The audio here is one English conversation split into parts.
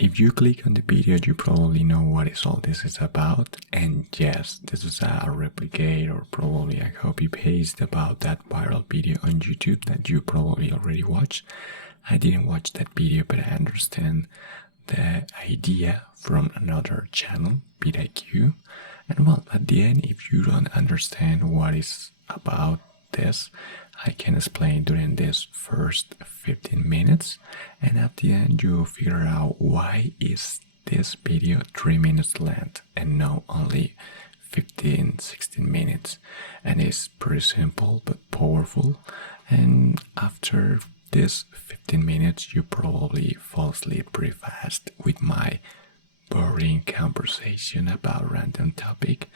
if you click on the video, you probably know what is all this is about. And yes, this is a replicate or probably a copy paste about that viral video on YouTube that you probably already watched. I didn't watch that video, but I understand the idea from another channel, BitIQ. And well, at the end, if you don't understand what is about this, I can explain during this first 15 minutes, and at the end you figure out why is this video 3 minutes length and not only 15-16 minutes. And it's pretty simple but powerful, and after this 15 minutes you probably fall asleep pretty fast with my boring conversation about random topic.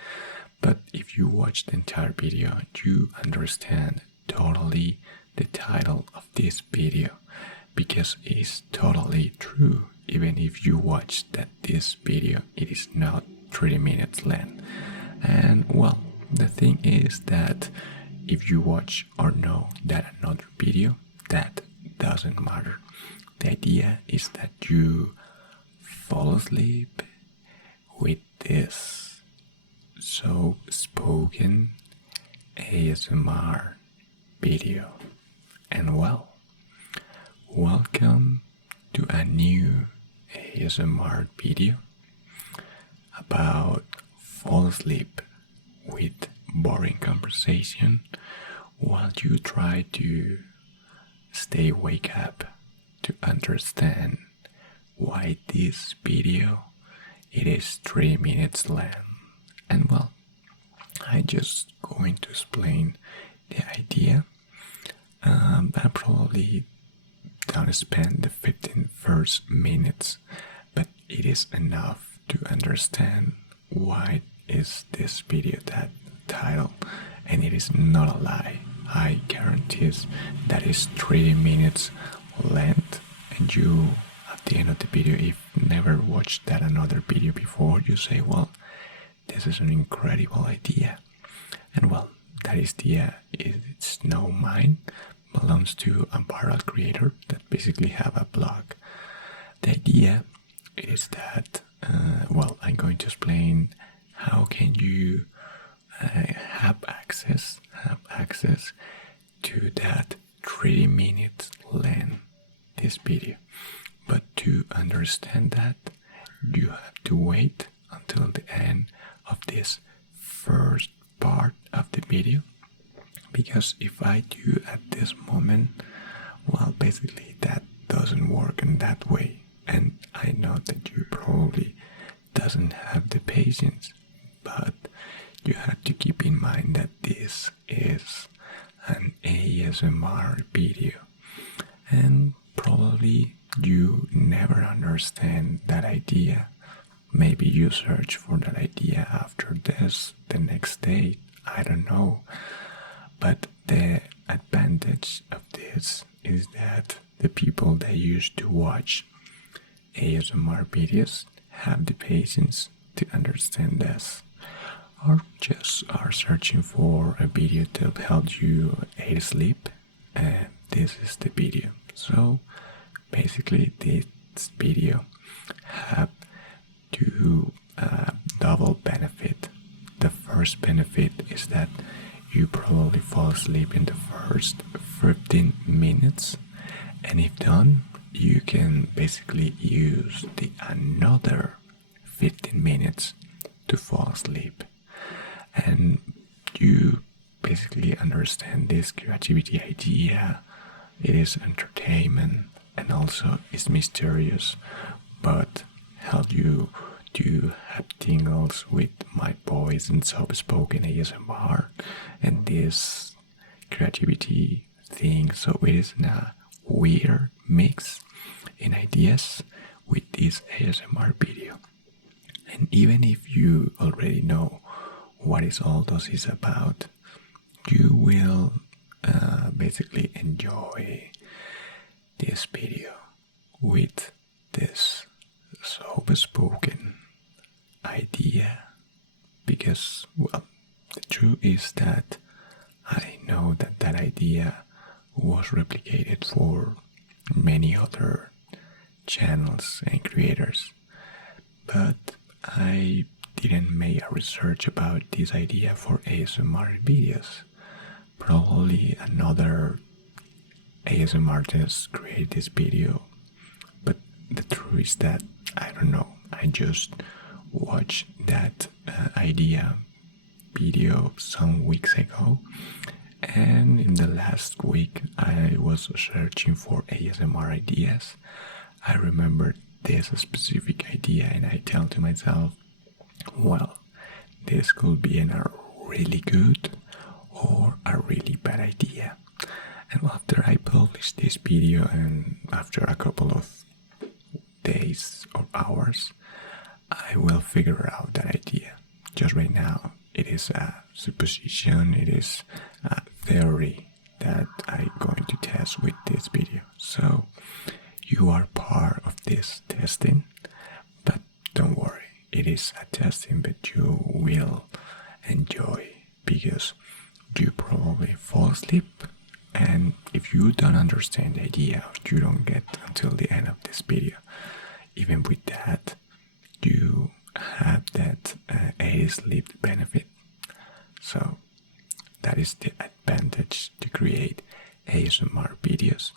But if you watch the entire video, you understand totally the title of this video, because it's totally true. Even if you watch that this video, it is not 3 minutes length. And well, the thing is that if you watch or know that another video, that doesn't matter. The idea is that you fall asleep with this so spoken ASMR video. And well, welcome to a new ASMR video about fall asleep with boring conversation while you try to stay wake up to understand why this video it is 3 minutes length. And well, I just going to explain the idea. I probably don't spend the 15 first minutes, but it is enough to understand why is this video that title, and it is not a lie. I guarantee that is 3 minutes length, and you at the end of the video, if never watched that another video before, you say, well, this is an incredible idea. And well, that is the it's no mine, belongs to a viral creator that basically have a blog. The idea is that well, I'm going to explain how can you have access to that 3 minutes length this video. But to understand that, you have to wait until the end of this first part of the video, because if I do at this moment, well, basically that doesn't work in that way, and I know that you probably doesn't have the patience, but you have to keep in mind that this is an ASMR video, and probably you never understand that idea. Maybe you search for that idea after this, the next day, I don't know. But the advantage of this is that the people that used to watch ASMR videos have the patience to understand this, or just are searching for a video to help you sleep, and this is the video. So basically this video have two double benefit. The first benefit is that you probably fall asleep in the first 15 minutes, and if done, you can basically use the another 15 minutes to fall asleep, and you basically understand this creativity idea. It is entertainment and also is mysterious, but help you to have tingles with my voice and soft-spoken ASMR and this creativity thing. So it is a weird mix in ideas with this ASMR video. And even if you already know what is all this is about, you will basically enjoy this video with this soft-spoken idea, because, well, the truth is that I know that that idea was replicated for many other channels and creators, but I didn't make a research about this idea for ASMR videos. Probably another ASMR artist created this video, but the truth is that I don't know. I just watched that idea video some weeks ago, and in the last week I was searching for ASMR ideas. I remembered this specific idea and I tell to myself, well, this could be a really good or a really bad idea. And after I published this video and after a couple of days or hours, I will figure out that idea. Just right now, it is a supposition, it is a theory that I'm going to test with this video. So you are part of this testing, but don't worry, it is a testing that you will enjoy because you probably fall asleep, and if you don't understand the idea, you don't get until the end of this video. Even with that, you have that a sleep benefit. So that is the advantage to create ASMR videos,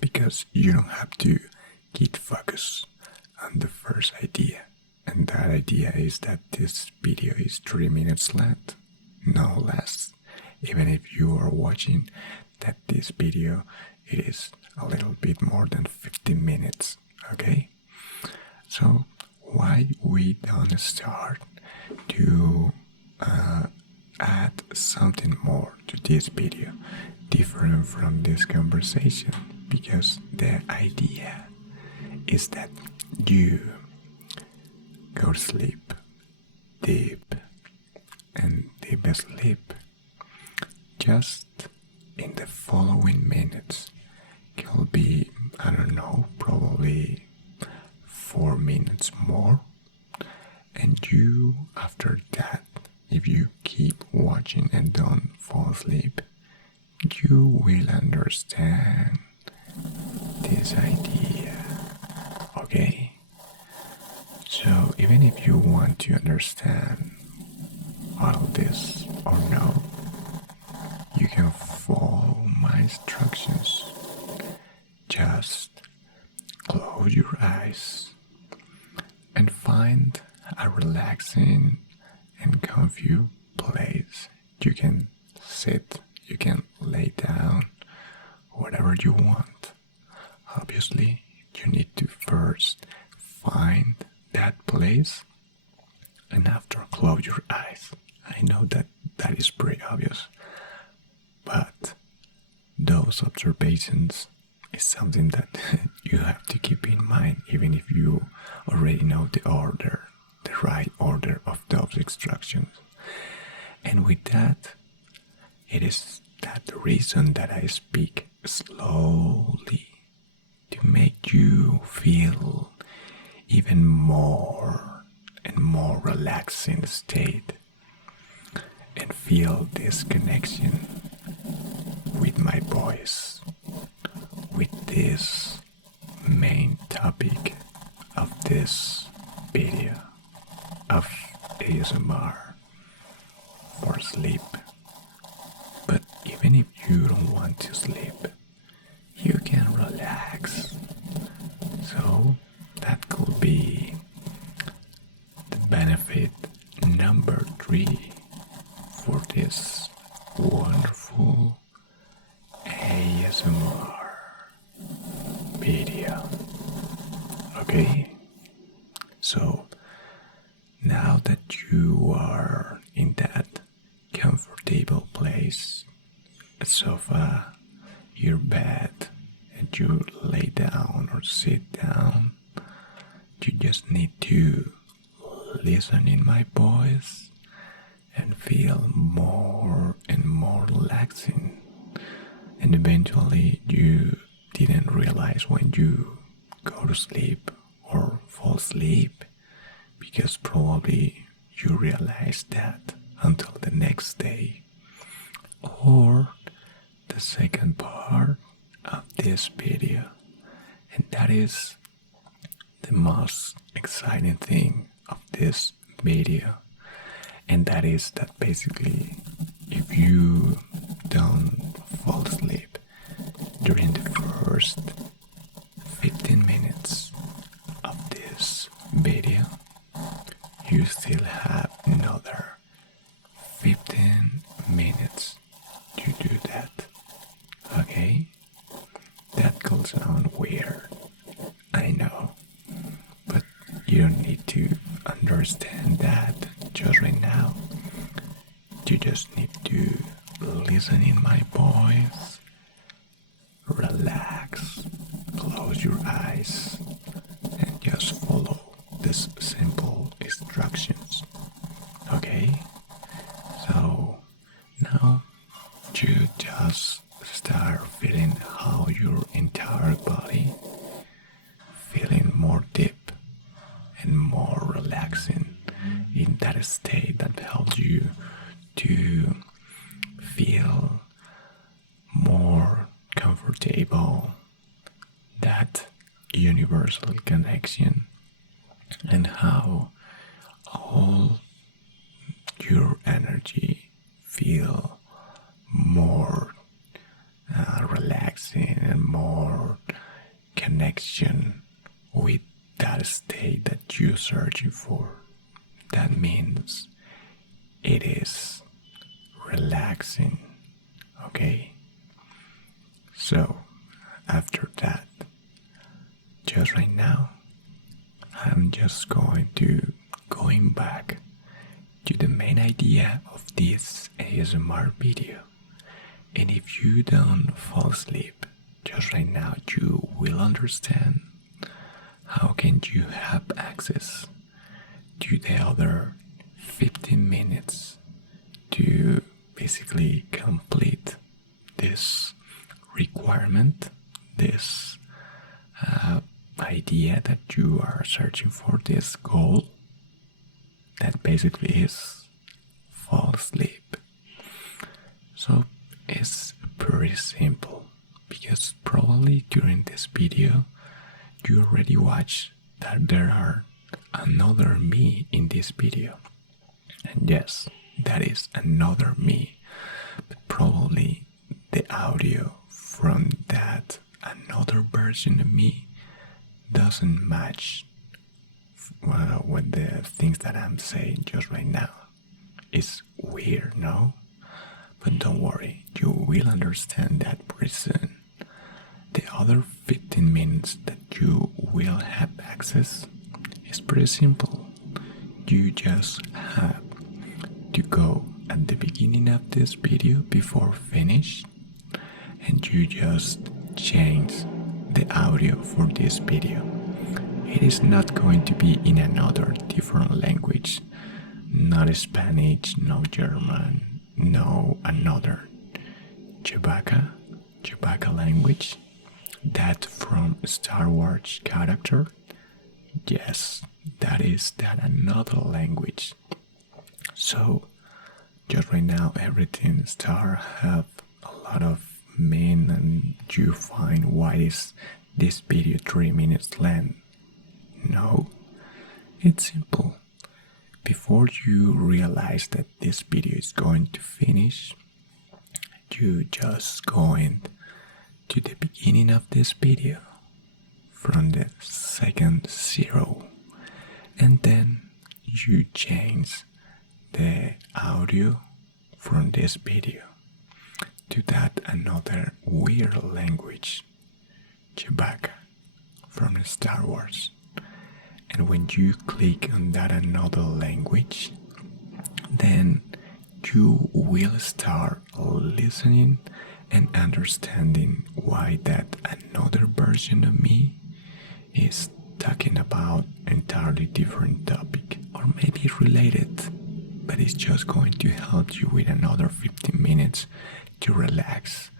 because you don't have to get focused on the first idea, and that idea is that this video is 3 minutes length, no less. Even if you are watching that this video it is a little bit more than 15 minutes, okay? So why we don't start to add something more to this video different from this conversation? Because the idea is that you go to sleep deep and deep sleep just in the following minutes. Could be, I don't know, probably 4 minutes more, and you after that, if you keep watching and don't fall asleep, you will understand this idea, okay? So even if you want to understand all this or no, you can follow my instructions. Just close your eyes and find a relaxing and comfy place. You can sit, you can lay down, whatever you want. Obviously, you need to first find that place and after close your eyes. I know that is pretty obvious, but those observations is something that you have to keep in mind, even if you already know the right order of those instructions. And with that, it is that the reason that I speak slowly, to make you feel even more and more relaxing state and feel this connection with my voice, with this main topic of this video of ASMR for sleep. But even if you don't want to sleep, you can relax. So that could be the benefit number 3 for this wonderful ASMR video. Okay? So now that you are in that comfortable place, a sofa, your bed, and you lay down or sit down, you just need to listen in my voice and feel more and more relaxing. And eventually you didn't realize when you go to sleep or fall asleep, because probably you realize that until the next day. Or the second part of this video, and that is the most exciting thing of this video, and that is that basically if you don't fall asleep during the first 15 minutes of this video, you still have another 15 minutes to do that. Okay? That could sound weird, I know, but you don't need to understand that just right now. You just need to listen in my voice, relax, close your eyes, and just follow these simple instructions. Okay? So now you just start feeling how your entire body feeling more deep and more relaxing in that state that helps you to feel more comfortable, that universal connection, and how all your energy feel more relaxing and more connection with that state that you're searching for. That means it is relaxing. Okay? So, after that, just right now, I'm just going back to the main idea of this ASMR video. And if you don't fall asleep just right now, you will understand how can you have access to the other 15 minutes to basically complete this requirement, this idea that you are searching for, this goal that basically is fall asleep. So it's pretty simple, because probably during this video you already watched that there are another me in this video. And yes, that is another me, but probably the audio from that another version of me doesn't match with the things that I'm saying just right now. It's weird, no? But don't worry, you will understand that pretty soon. The other 15 minutes that you will have access is pretty simple. You just have to go at the beginning of this video before finish, and you just change the audio for this video. It is not going to be in another different language, not Spanish, no German, no another Chewbacca language, that from Star Wars character. Yes, that is that another language. So just right now everything start have a lot of meaning, and you find why is this video 3 minutes length. No, it's simple. Before you realize that this video is going to finish, you just going to the beginning of this video from the second 0, and then you change the audio from this video to that another weird language, Chewbacca from Star Wars. And when you click on that another language, then you will start listening and understanding why that another version of me is talking about entirely different topic, or maybe related, but it's just going to help you with another 15 minutes to relax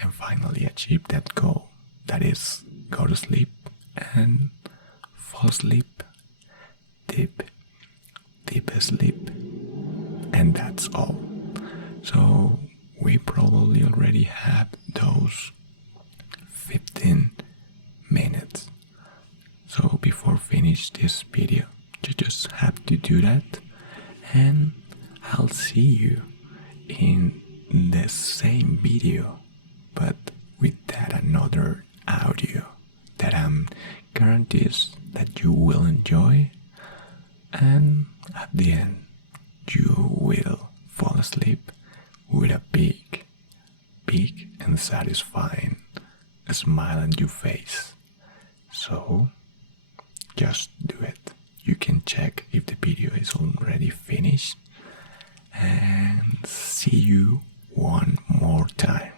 and finally achieve that goal, that is go to sleep and fall asleep, deep sleep, and that's all. So we probably already have those 15 minutes. So before finish this video. You just have to do that, and I'll see you in the same video, but with that another audio that I'm guarantees that you will enjoy, and at the end you will fall asleep with a big and satisfying smile on your face. So just do it. You can check if the video is already finished, and see you one more time.